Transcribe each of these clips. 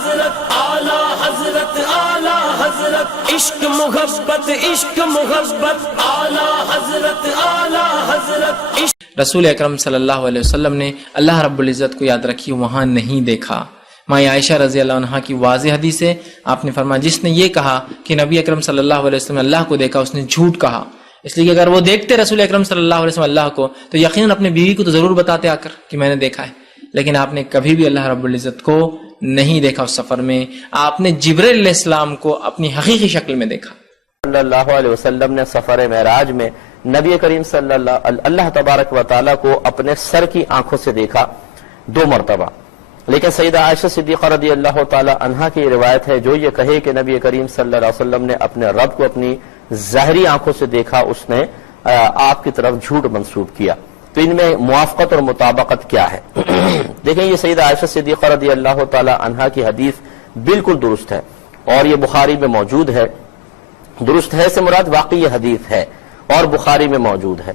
حضرت اعلی حضرت اعلی حضرت عشق محبت اعلی حضرت اعلی حضرت رسول اکرم صلی اللہ علیہ وسلم نے اللہ رب العزت کو یاد رکھی وہاں نہیں دیکھا۔ ماں عائشہ رضی اللہ عنہا کی واضح حدیث ہے، آپ نے فرمایا جس نے یہ کہا کہ نبی اکرم صلی اللہ علیہ وسلم نے اللہ کو دیکھا اس نے جھوٹ کہا، اس لیے کہ اگر وہ دیکھتے رسول اکرم صلی اللہ علیہ وسلم اللہ کو تو یقیناً اپنے بیوی کو تو ضرور بتاتے آ کر کہ میں نے دیکھا ہے، لیکن آپ نے کبھی بھی اللہ رب العزت کو نہیں دیکھا۔ اس سفر میں آپ نے جبرائیل علیہ السلام کو اپنی حقیقی شکل میں دیکھا۔ صلی اللہ علیہ وسلم نے سفر معراج میں نبی کریم صلی اللہ تبارک و تعالیٰ کو اپنے سر کی آنکھوں سے دیکھا 2 مرتبہ، لیکن سیدہ عائشہ صدیقہ رضی اللہ تعالی عنہا کی روایت ہے جو یہ کہے کہ نبی کریم صلی اللہ علیہ وسلم نے اپنے رب کو اپنی ظاہری آنکھوں سے دیکھا، اس نے آپ کی طرف جھوٹ منسوب کیا۔ تو ان میں موافقت اور مطابقت کیا ہے؟ دیکھیں یہ سیدہ عائشہ صدیقہ رضی اللہ تعالی عنہا کی حدیث بالکل درست ہے اور یہ بخاری میں موجود ہے۔ درست ہے سے مراد واقعی یہ حدیث ہے اور بخاری میں موجود ہے،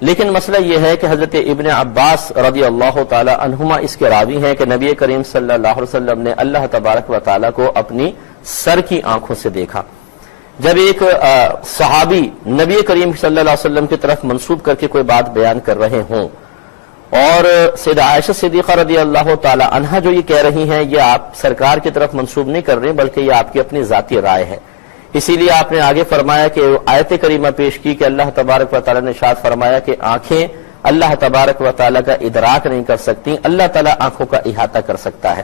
لیکن مسئلہ یہ ہے کہ حضرت ابن عباس رضی اللہ تعالی عنہما اس کے راوی ہیں کہ نبی کریم صلی اللہ علیہ وسلم نے اللہ تبارک و تعالی کو اپنی سر کی آنکھوں سے دیکھا۔ جب ایک صحابی نبی کریم صلی اللہ علیہ وسلم کی طرف منسوب کر کے کوئی بات بیان کر رہے ہوں اور سیدہ عائشہ صدیقہ رضی اللہ تعالی عنہا جو یہ کہہ رہی ہیں یہ آپ سرکار کی طرف منسوب نہیں کر رہے بلکہ یہ آپ کی اپنی ذاتی رائے ہے، اسی لیے آپ نے آگے فرمایا کہ آیت کریمہ پیش کی کہ اللہ تبارک و تعالیٰ نے ارشاد فرمایا کہ آنکھیں اللہ تبارک و تعالیٰ کا ادراک نہیں کر سکتی، اللہ تعالیٰ آنکھوں کا احاطہ کر سکتا ہے۔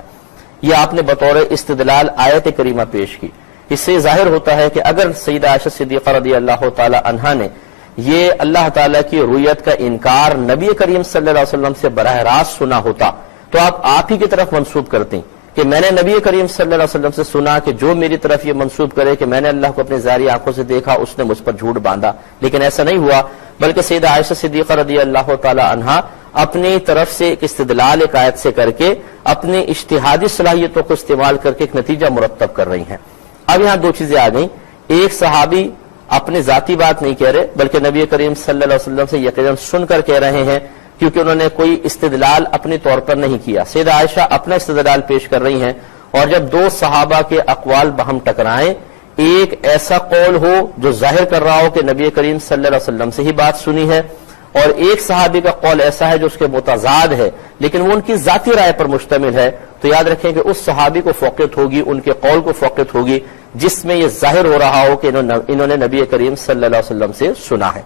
یہ آپ نے بطور استدلال آیت کریمہ پیش کی۔ اس سے ظاہر ہوتا ہے کہ اگر سیدہ عائشہ صدیقہ رضی اللہ تعالی عنہا نے یہ اللہ تعالیٰ کی رؤیت کا انکار نبی کریم صلی اللہ علیہ وسلم سے براہ راست سنا ہوتا تو آپ ہی کی طرف منسوب کرتی کہ میں نے نبی کریم صلی اللہ علیہ وسلم سے سنا کہ جو میری طرف یہ منسوب کرے کہ میں نے اللہ کو اپنی ظاہری آنکھوں سے دیکھا اس نے مجھ پر جھوٹ باندھا، لیکن ایسا نہیں ہوا، بلکہ سیدہ عائشہ صدیقہ رضی اللہ تعالی عنہا اپنی طرف سے ایک استدلال ایک آیت سے کر کے اپنی اجتہادی صلاحیتوں کو استعمال کر کے ایک نتیجہ مرتب کر رہی ہیں۔ اب یہاں 2 چیزیں آ گئیں، ایک صحابی اپنی ذاتی بات نہیں کہہ رہے بلکہ نبی کریم صلی اللہ علیہ وسلم سے یقیناً سن کر کہہ رہے ہیں کیونکہ انہوں نے کوئی استدلال اپنے طور پر نہیں کیا۔ سیدہ عائشہ اپنا استدلال پیش کر رہی ہیں، اور جب 2 صحابہ کے اقوال باہم ٹکرائیں، ایک ایسا قول ہو جو ظاہر کر رہا ہو کہ نبی کریم صلی اللہ علیہ وسلم سے ہی بات سنی ہے، اور ایک صحابی کا قول ایسا ہے جو اس کے متضاد ہے لیکن وہ ان کی ذاتی رائے پر مشتمل ہے، تو یاد رکھیں کہ اس صحابی کو فوقیت ہوگی، ان کے قول کو فوقیت ہوگی جس میں یہ ظاہر ہو رہا ہو کہ انہوں نے نبی کریم صلی اللہ علیہ وسلم سے سنا ہے۔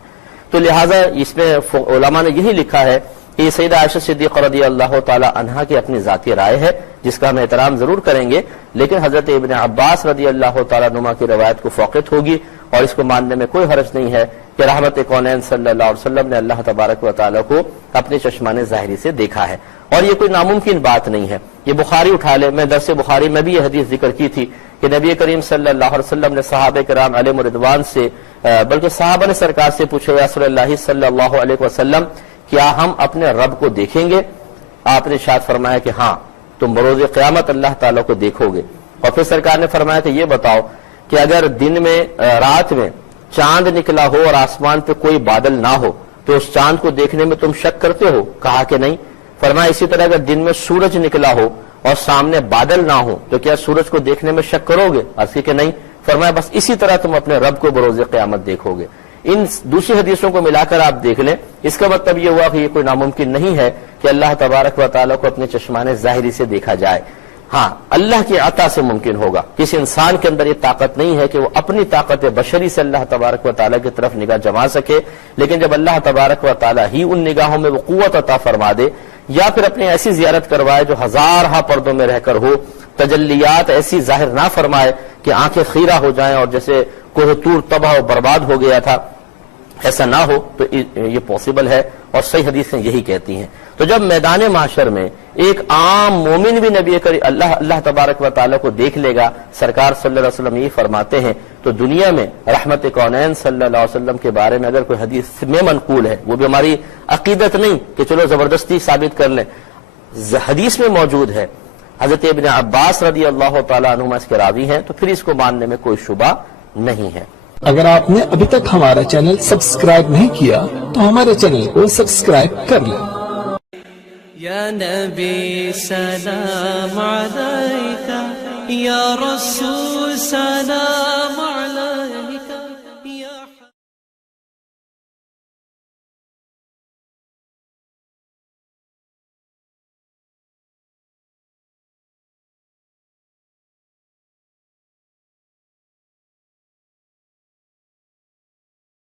تو لہٰذا اس میں علماء نے یہی لکھا ہے کہ سیدہ عائشہ صدیقہ رضی اللہ تعالی عنہا کی اپنی ذاتی رائے ہے جس کا ہم احترام ضرور کریں گے، لیکن حضرت ابن عباس رضی اللہ تعالیٰ عنہما کی روایت کو فوقیت ہوگی اور اس کو ماننے میں کوئی حرج نہیں ہے کہ رحمت کونین صلی اللہ علیہ وسلم نے اللہ تبارک و تعالیٰ کو اپنے چشمان ظاہری سے دیکھا ہے، اور یہ کوئی ناممکن بات نہیں ہے۔ یہ بخاری اٹھا لے، میں درس بخاری میں بھی یہ حدیث ذکر کی تھی کہ نبی کریم صلی اللہ علیہ وسلم نے صحابہ کرام علیہم رضوان سے بلکہ صحابہ نے سرکار سے پوچھا یا رسول اللہ صلی اللہ علیہ وسلم کیا ہم اپنے رب کو دیکھیں گے؟ آپ نے ارشاد فرمایا کہ ہاں تم بروز قیامت اللہ تعالیٰ کو دیکھو گے، اور پھر سرکار نے فرمایا کہ یہ بتاؤ کہ اگر دن میں رات میں چاند نکلا ہو اور آسمان پہ کوئی بادل نہ ہو تو اس چاند کو دیکھنے میں تم شک کرتے ہو؟ کہا کہ نہیں۔ فرمایا اسی طرح اگر دن میں سورج نکلا ہو اور سامنے بادل نہ ہو تو کیا سورج کو دیکھنے میں شک کرو گے؟ عرض کی کہ نہیں۔ فرمایا بس اسی طرح تم اپنے رب کو بروز قیامت دیکھو گے۔ ان دوسری حدیثوں کو ملا کر آپ دیکھ لیں، اس کا مطلب یہ ہوا کہ یہ کوئی ناممکن نہیں ہے کہ اللہ تبارک و تعالیٰ کو اپنے چشمان ظاہری سے دیکھا جائے۔ ہاں اللہ کی عطا سے ممکن ہوگا، کسی انسان کے اندر یہ طاقت نہیں ہے کہ وہ اپنی طاقت بشری سے اللہ تبارک و تعالیٰ کی طرف نگاہ جما سکے، لیکن جب اللہ تبارک و تعالیٰ ہی ان نگاہوں میں وہ قوت عطا فرما دے یا پھر اپنی ایسی زیارت کروائے جو ہزارہا پردوں میں رہ کر ہو، تجلیات ایسی ظاہر نہ فرمائے کہ آنکھیں خیرہ ہو جائیں اور جیسے کوہ طور تباہ و برباد ہو گیا تھا، ایسا نہ ہو تو یہ پاسبل ہے، اور صحیح حدیثیں یہی کہتی ہیں۔ تو جب میدان محشر میں ایک عام مومن بھی نبی اللہ تبارک و تعالیٰ کو دیکھ لے گا، سرکار صلی اللہ علیہ وسلم یہ فرماتے ہیں، تو دنیا میں رحمت کونین صلی اللہ علیہ وسلم کے بارے میں اگر کوئی حدیث میں منقول ہے، وہ بھی ہماری عقیدت نہیں کہ چلو زبردستی ثابت کر لیں، حدیث میں موجود ہے، حضرت ابن عباس رضی اللہ تعالیٰ عنہما اس کے راوی ہیں، تو پھر اس کو ماننے میں کوئی شبہ نہیں ہے۔ اگر آپ نے ابھی تک ہمارا چینل سبسکرائب نہیں کیا تو ہمارے چینل کو سبسکرائب کر لیں۔ یا نبی سلام علیکہ یا رسول سلام